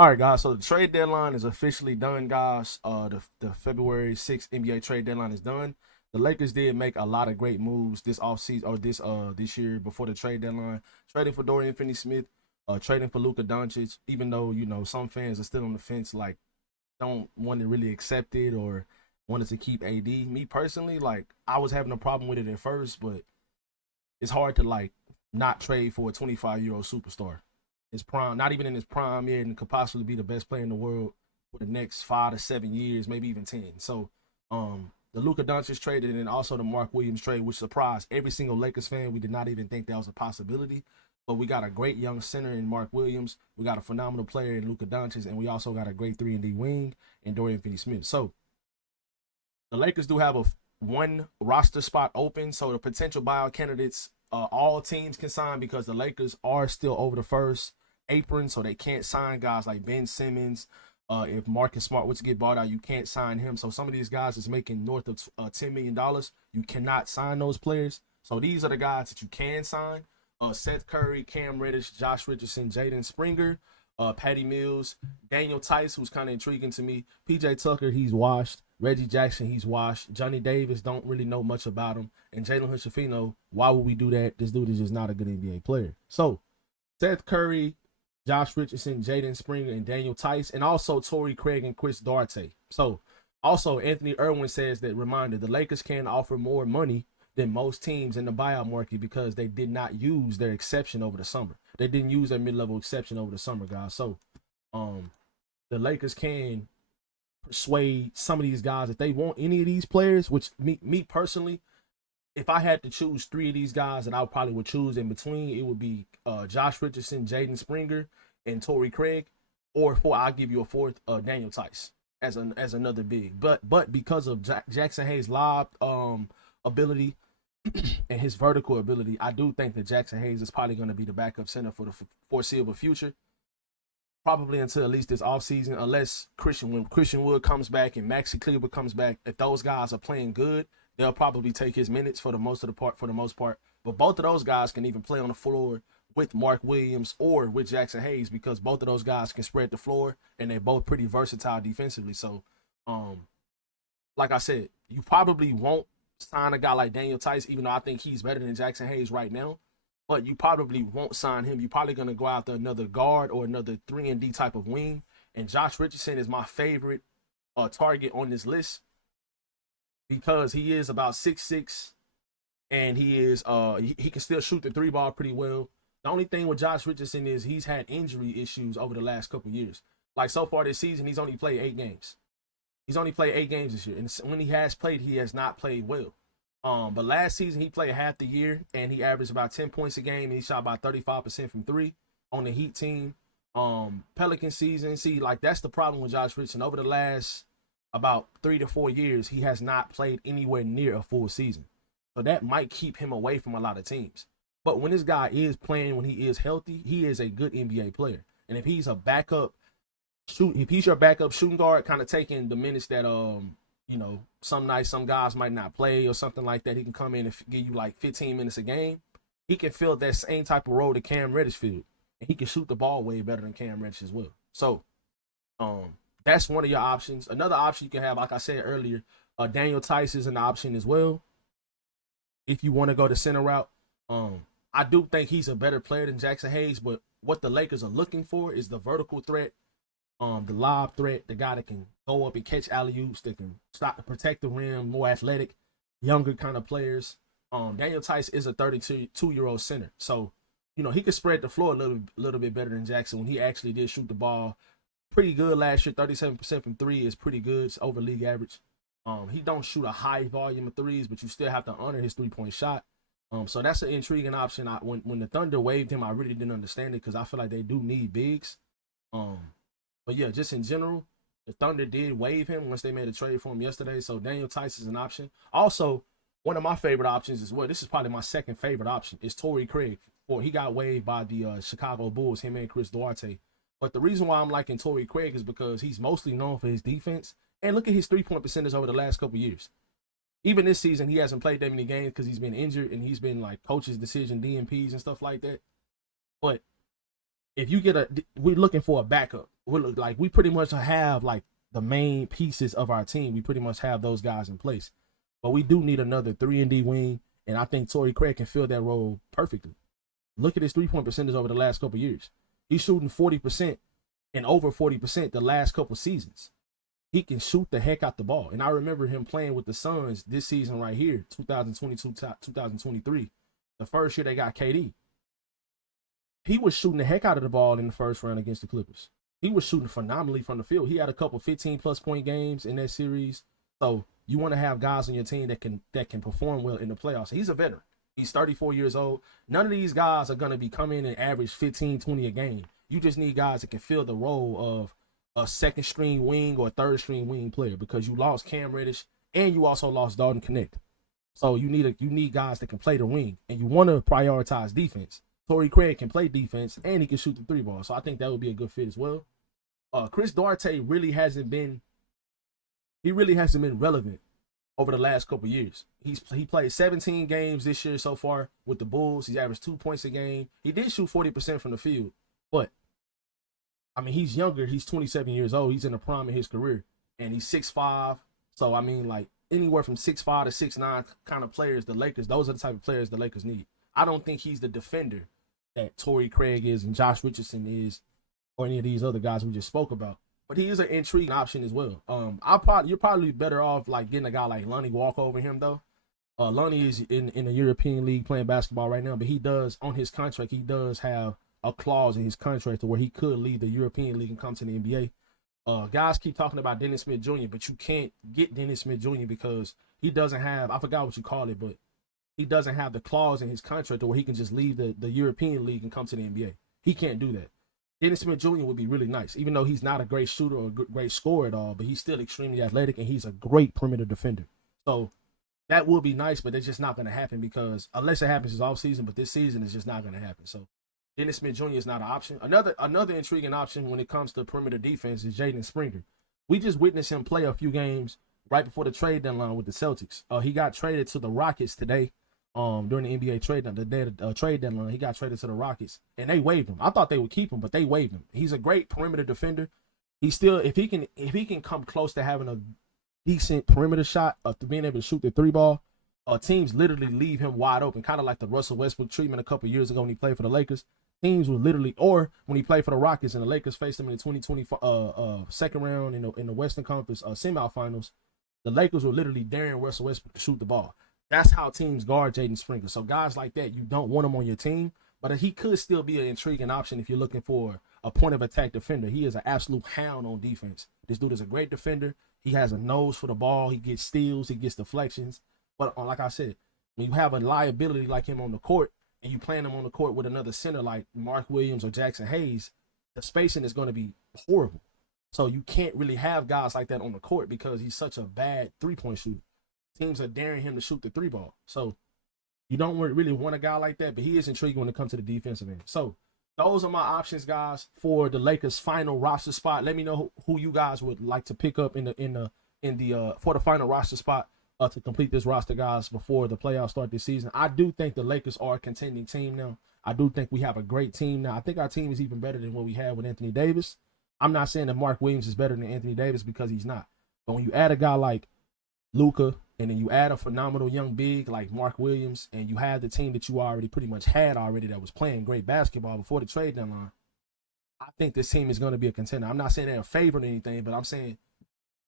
All right, guys. So the trade deadline is officially done, guys. The February 6th NBA trade deadline is done. The Lakers did make a lot of great moves this offseason or this year before the trade deadline. Trading for Dorian Finney-Smith, trading for Luka Doncic, even though some fans are still on the fence, like don't want to really accept it or wanted to keep AD. Me personally, like I was having a problem with it at first, but it's hard to like not trade for a 25-year-old superstar. His prime, not even in his prime yet, and could possibly be the best player in the world for the next 5 to 7 years, maybe even 10. So, the Luka Doncic trade and then also the Mark Williams trade, which surprised every single Lakers fan. We did not even think that was a possibility. But we got a great young center in Mark Williams. We got a phenomenal player in Luka Doncic, and we also got a great 3-and-D wing in Dorian Finney-Smith. So the Lakers do have a one roster spot open, so the potential buyout candidates, all teams can sign because the Lakers are still over the first apron, so they can't sign guys like Ben Simmons. If Marcus Smart was to get bought out, you can't sign him. So some of these guys is making north of $10 million. You cannot sign those players. So these are the guys that you can sign: Seth Curry, Cam Reddish, Josh Richardson, Jaden Springer, Patty Mills, Daniel Tice, who's kind of intriguing to me. PJ Tucker, he's washed. Reggie Jackson, he's washed. Johnny Davis, don't really know much about him. And Jalen Hood-Schifino, why would we do that? This dude is just not a good NBA player. So Seth Curry, Josh Richardson, Jaden Springer, and Daniel Tice, and also Tory Craig and Chris Duarte. So also Anthony Irwin says that, reminder, the Lakers can offer more money than most teams in the buyout market because they did not use their exception over the summer. They didn't use their mid-level exception over the summer, guys. So the Lakers can persuade some of these guys if they want any of these players, which me personally, if I had to choose three of these guys that I probably would choose in between, it would be Josh Richardson, Jaden Springer, and Tory Craig, or I'll give you a fourth, Daniel Tice as another big. But because of Jackson Hayes' lob ability and his vertical ability, I do think that Jackson Hayes is probably going to be the backup center for the foreseeable future. Probably until at least this offseason, unless when Christian Wood comes back and Maxi Kleber comes back. If those guys are playing good, they'll probably take his minutes for the most part. But both of those guys can even play on the floor with Mark Williams or with Jackson Hayes because both of those guys can spread the floor and they're both pretty versatile defensively. So, like I said, you probably won't sign a guy like Daniel Tice, even though I think he's better than Jackson Hayes right now. But you probably won't sign him. You're probably going to go after another guard or another 3-and-D type of wing. And Josh Richardson is my favorite target on this list because he is about 6'6", and he can still shoot the three ball pretty well. The only thing with Josh Richardson is he's had injury issues over the last couple years. Like so far this season, he's only played 8 games. He's only played 8 games this year, and when he has played, he has not played well. But last season he played half the year and he averaged about 10 points a game and he shot about 35% from three on the Heat team. Pelican season, see, like that's the problem with Josh Richardson. Over the last about 3 to 4 years, he has not played anywhere near a full season. So that might keep him away from a lot of teams. But when this guy is playing, when he is healthy, he is a good NBA player. And if he's if he's your backup shooting guard, kind of taking the minutes that some nights some guys might not play or something like that, he can come in and give you like 15 minutes a game. He can fill that same type of role that Cam Reddish filled, and he can shoot the ball way better than Cam Reddish as well. So, that's one of your options. Another option you can have, like I said earlier, Daniel Tice is an option as well. If you want to go the center route, I do think he's a better player than Jackson Hayes, but what the Lakers are looking for is the vertical threat, the lob threat, the guy that can go up and catch alley-oops, that can stop to protect the rim, more athletic, younger kind of players. Daniel Tice is a 32-year-old center. So, he could spread the floor a little bit better than Jackson when he actually did shoot the ball pretty good last year. 37% from three is pretty good. It's over league average. He don't shoot a high volume of threes, but you still have to honor his three-point shot. So that's an intriguing option. When the Thunder waived him, I really didn't understand it because I feel like they do need bigs. But yeah, just in general, the Thunder did waive him once they made a trade for him yesterday. So Daniel Tice is an option. Also, one of my favorite options as well, this is probably my second favorite option, is Tory Craig. He got waived by the Chicago Bulls, him and Chris Duarte. But the reason why I'm liking Tory Craig is because he's mostly known for his defense. And look at his three-point percentage over the last couple years. Even this season, he hasn't played that many games because he's been injured and he's been like coach's decision, DNPs and stuff like that. But if you we're looking for a backup. We pretty much have like the main pieces of our team. We pretty much have those guys in place, but we do need another 3-and-D wing, and I think Tory Craig can fill that role perfectly. Look at his 3-point percentage over the last couple of years. He's shooting 40% and over 40% the last couple seasons. He can shoot the heck out the ball. And I remember him playing with the Suns this season right here, 2022, 2023, the first year they got KD. He was shooting the heck out of the ball in the first round against the Clippers. He was shooting phenomenally from the field. He had a couple 15-plus point games in that series. So you want to have guys on your team that can perform well in the playoffs. He's a veteran. He's 34 years old. None of these guys are going to be coming in and average 15, 20 a game. You just need guys that can fill the role of a second-string wing or a third-string wing player, because you lost Cam Reddish and you also lost Dalton Connect. So you need guys that can play the wing, and you want to prioritize defense. Tory Craig can play defense and he can shoot the 3-ball. So I think that would be a good fit as well. Chris Duarte really hasn't been relevant over the last couple of years. He played 17 games this year so far with the Bulls. He's averaged 2 points a game. He did shoot 40% from the field, but I mean, he's younger. He's 27 years old. He's in the prime of his career, and he's 6'5". So I mean, like anywhere from 6'5" to 6'9" kind of players, those are the type of players the Lakers need. I don't think he's the defender that Tory Craig is and Josh Richardson is, or any of these other guys we just spoke about. But he is an intriguing option as well. You're probably better off like getting a guy like Lonnie Walker over him though. Lonnie is in the European League playing basketball right now, but he does, on his contract, he does have a clause in his contract to where he could leave the European League and come to the NBA. Guys keep talking about Dennis Smith Jr., but you can't get Dennis Smith Jr. because he doesn't have, I forgot what you call it, but he doesn't have the clause in his contract to where he can just leave the European League and come to the NBA. He can't do that. Dennis Smith Jr. would be really nice, even though he's not a great shooter or a great scorer at all, but he's still extremely athletic and he's a great perimeter defender. So that would be nice, but it's just not going to happen because unless it happens this offseason, but this season is just not going to happen. So Dennis Smith Jr. is not an option. Another intriguing option when it comes to perimeter defense is Jaden Springer. We just witnessed him play a few games right before the trade deadline with the Celtics. He got traded to the Rockets today. During the NBA trade trade deadline, he got traded to the Rockets, and they waived him. I thought they would keep him, but they waived him. He's a great perimeter defender. He's still, if he can come close to having a decent perimeter shot, to being able to shoot the 3-ball, teams literally leave him wide open, kind of like the Russell Westbrook treatment a couple years ago when he played for the Lakers. Teams would literally, or when he played for the Rockets and the Lakers faced him in the 2020 second round in the Western Conference semifinals, the Lakers were literally daring Russell Westbrook to shoot the ball. That's how teams guard Jaden Springer. So guys like that, you don't want him on your team, but he could still be an intriguing option if you're looking for a point of attack defender. He is an absolute hound on defense. This dude is a great defender. He has a nose for the ball. He gets steals. He gets deflections. But like I said, when you have a liability like him on the court and you playing him on the court with another center like Mark Williams or Jackson Hayes, the spacing is going to be horrible. So you can't really have guys like that on the court because he's such a bad 3-point shooter. Teams are daring him to shoot the 3-ball. So you don't really want a guy like that, but he is intriguing when it comes to the defensive end. So those are my options, guys, for the Lakers' final roster spot. Let me know who you guys would like to pick up for the final roster spot to complete this roster, guys, before the playoffs start this season. I do think the Lakers are a contending team now. I do think we have a great team now. I think our team is even better than what we had with Anthony Davis. I'm not saying that Mark Williams is better than Anthony Davis because he's not. But when you add a guy like Luka, and then you add a phenomenal young big like Mark Williams, and you have the team that you already pretty much had already that was playing great basketball before the trade deadline, I think this team is going to be a contender. I'm not saying they're a favorite or anything, but I'm saying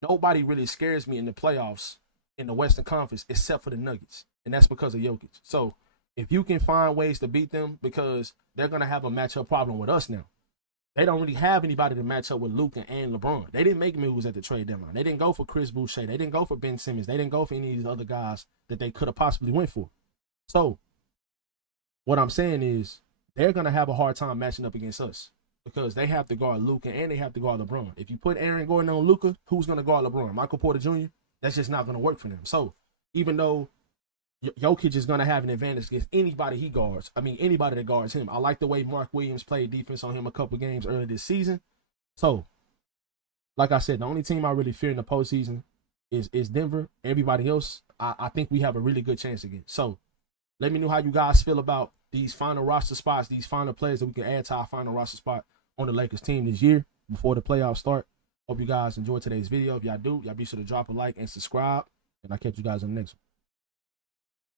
nobody really scares me in the playoffs in the Western Conference except for the Nuggets, and that's because of Jokic. So if you can find ways to beat them, because they're going to have a matchup problem with us now. They don't really have anybody to match up with Luka and LeBron. They didn't make moves at the trade deadline. They didn't go for Chris Boucher. They didn't go for Ben Simmons. They didn't go for any of these other guys that they could have possibly went for. So what I'm saying is they're going to have a hard time matching up against us because they have to guard Luka and they have to guard LeBron. If you put Aaron Gordon on Luka, who's going to guard LeBron? Michael Porter Jr.? That's just not going to work for them. So even though Jokic is going to have an advantage against anybody he guards. I mean, anybody that guards him. I like the way Mark Williams played defense on him a couple games earlier this season. So, like I said, the only team I really fear in the postseason is Denver. Everybody else, I think we have a really good chance against. So, let me know how you guys feel about these final roster spots, these final players that we can add to our final roster spot on the Lakers team this year before the playoffs start. Hope you guys enjoyed today's video. If y'all do, y'all be sure to drop a like and subscribe. And I'll catch you guys on the next one.